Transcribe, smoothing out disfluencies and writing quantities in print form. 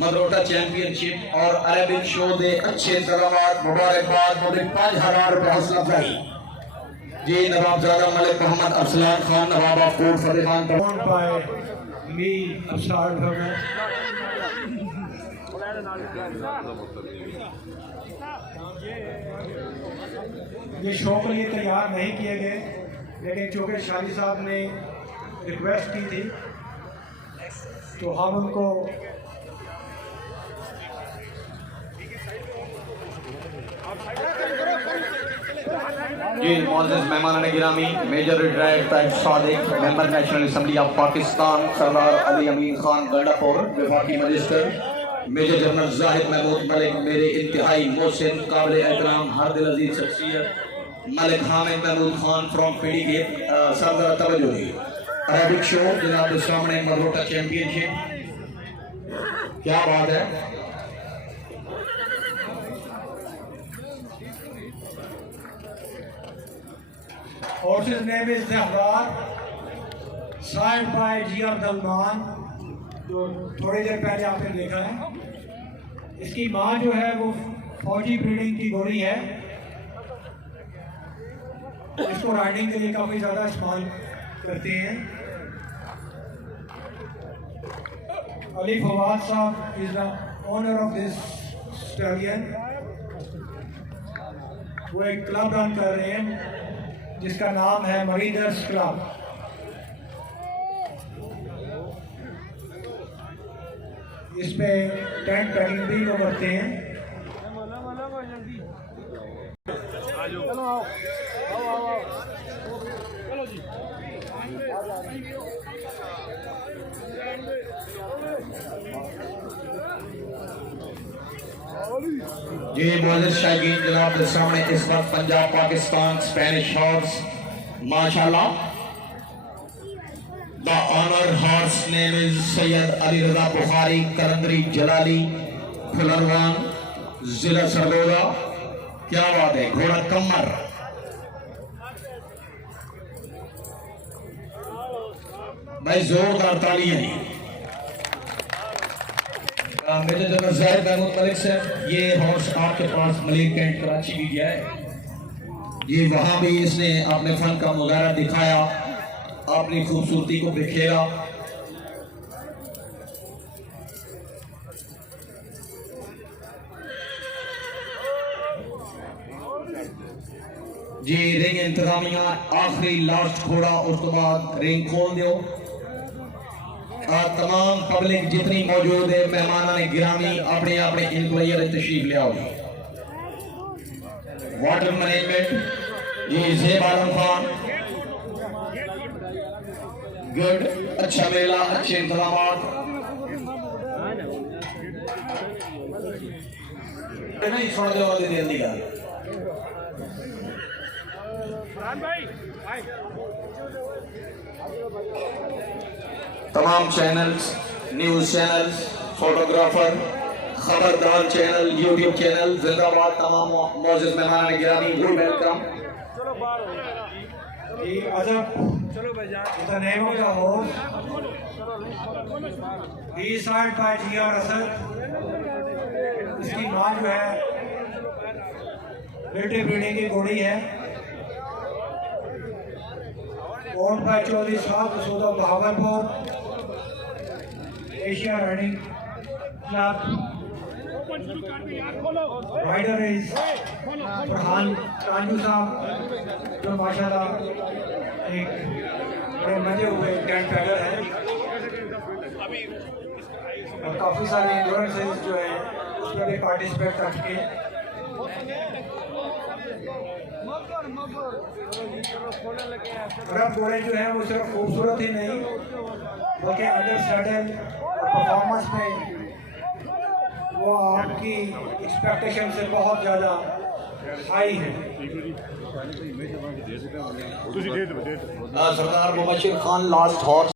मदरोटा championship और Arabic show दे अच्छे इंतजामात मुबारकबाद मुझे 5000 रुपये हौसला अफजाई जी नवाबजादा मलिक मोहम्मद अफसलान खान नवाब ऑफ कोट फतेह खान ये शो के लिए तैयार नहीं किए गए, लेकिन चूँकि शादी साहब ने रिक्वेस्ट की थी तो हम उनको जी मोअज़्ज़िज़ मेहमान गिरामी major retired Taj Sadiq member National Assembly of Pakistan Sardar Ali Amin Khan Gandapur वफाकी मजिस्टर मेजर जनरल जाहिद महमूद मलिक मेरे इंतहाई मोहसिन काबिल एहतराम हर दिल अजीज शख्सियत मलिक हामिद महमूद खान फ्रॉम पीडीके सरदार तवज्जो अरेबिक शो जनाब के सामने मदरोटा चैंपियनशिप क्या बात है। Horse's name is Zahrar, signed by G.R. Dalman, जो थोड़ी देर पहले आपने देखा है। इसकी माँ जो है वो फौजी ब्रीडिंग की घोड़ी है, इसको राइडिंग के लिए काफ़ी ज़्यादा इस्तेमाल करते हैं। अली फवाद साहब is the owner of this stallion. वो एक क्लब रन कर रहे हैं जिसका नाम है मरीदर्स क्लब। इसमें टेंट पैकिंग भी वो करते हैं। जी मोअज़्ज़िज़ शायकीन जनाब के सामने इस वक्त पंजाब पाकिस्तान स्पेनिश हॉर्स माशाल्लाह the owner horse name is Syed Ali Raza Bukhari Qalandari Jalali Phularwan जिला सरगोदा। क्या बात है, घोड़ा कमर भाई जोरदार तालियां दी। मेजर जनरल जाहिद महमूद मलिक साहब ये हॉर्स आपके पास मलिक कैंट कराची भी गया है, ये वहाँ भी इसने अपने फन का मुजाहरा दिखाया, अपनी खूबसूरती को बिखेरा। जी रिंग इंतजामिया आखिरी लास्ट घोड़ा उसके बाद रिंग खोल दो। तमाम पब्लिक जितनी मौजूद है मेहमान ने गिरामी अपने अपने इंप्लॉयर तशरीफ ले आओ। वाटर मैनेजमेंट ये ज़ेब आलम खान गुड, अच्छा मेला अच्छे इंतजामात नहीं सुन दो वाले दिन दी गल तमाम चैनल्स न्यूज़ चैनल्स फोटोग्राफर खबरदार चैनल यूट्यूब चैनल जिंदाबाद। तमाम मौजूद मेहमान गिरामी वो welcome. The name of the horse, he is signed by G.R. Asad। इसकी माँ जो है बेटे ब्रीडिंग की घोड़ी है, ओन बाय चौधरी साहब सूदा Bahawalpur Asia riding club. Rider is Farhan Tanju साहब जो माशाल्लाह एक बड़े मजे हुए टेंट पैगर है और काफ़ी सारे इंडोरेंसेस जो है उसमें भी पार्टिसिपेट कर चुके हैं। रब घोड़े जो है वो सिर्फ खूबसूरत ही नहीं बल्कि अंडर सैडल और परफॉर्मेंस में वो आपकी एक्सपेक्टेशन से बहुत ज़्यादा हाई है। सरदार मुबशिर खान लास्ट हॉर्स